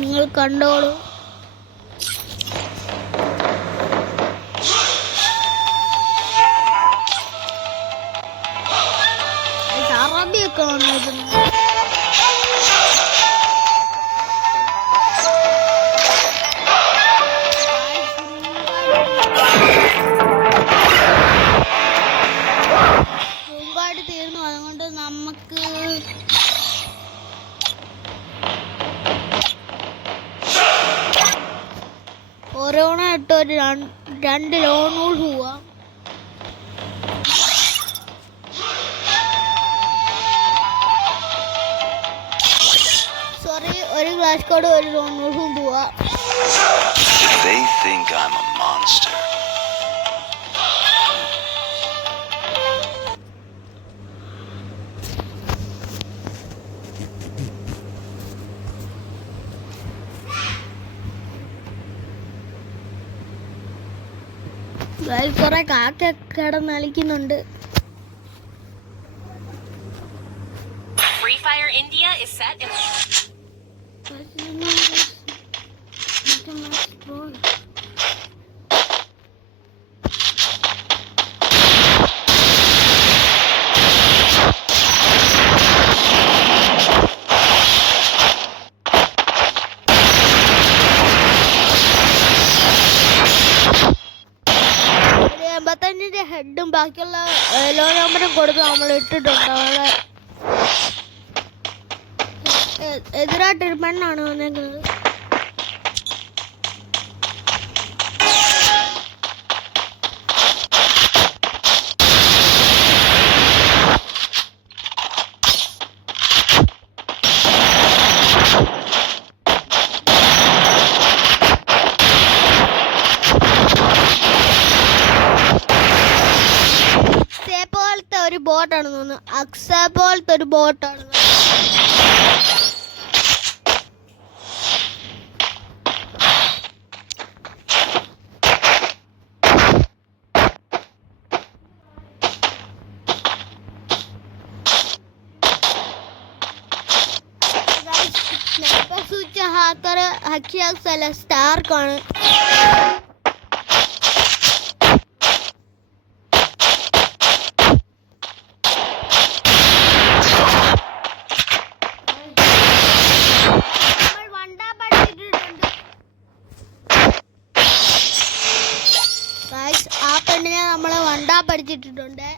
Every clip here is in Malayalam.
നിങ്ങൾ കണ്ടോളൂ. അറബിയൊക്കെ വന്നിരുന്നു. തീർന്നു. അതുകൊണ്ട് നമുക്ക് ഓരോന്നായിട്ട് ഒരു 2 ലോണൂൾ പോവാം. സോറി, ഒരു ഗ്ലാസ് കോഡ് ഒരു ലോണൂളും പോവാം. They think I'm a monster. കുറെ കാക്ക കിടന്നളിക്കുന്നുണ്ട്. Free Fire India is set in ഹെഡും ബാക്കിയുള്ള ലോ നമ്പറും കൊടുത്ത് നമ്മൾ ഇട്ടിട്ടുണ്ട്. അവിടെ എതിരായിട്ടൊരു പെണ്ണാണ് വന്നേക്കുന്നത്. ഒരു ബോട്ടാണ് തോന്നുന്നു. അക്സ പോലത്തെ ഒരു ബോട്ടാണ്. ഹാക്കർ ഹക്കിയാക്സ് അല്ല, സ്റ്റാർക്കാണ്. ആ പെണ്ണിനെ നമ്മള് വണ്ടാ പഠിച്ചിട്ടുണ്ട്.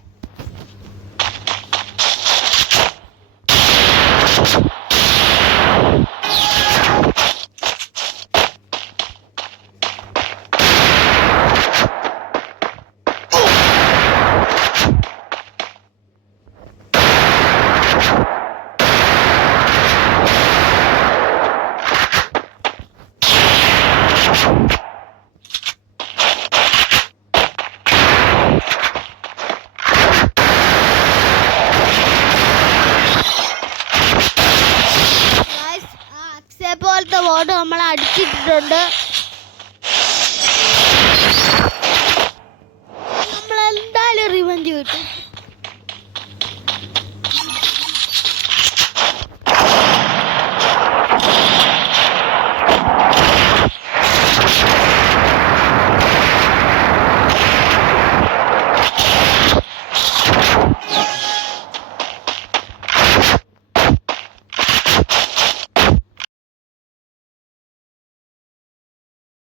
പോലത്തെ ബോർഡ് നമ്മൾ അടിച്ചിട്ടിട്ടുണ്ട്. നമ്മൾ എന്തായാലും റിവഞ്ച് കിട്ടും.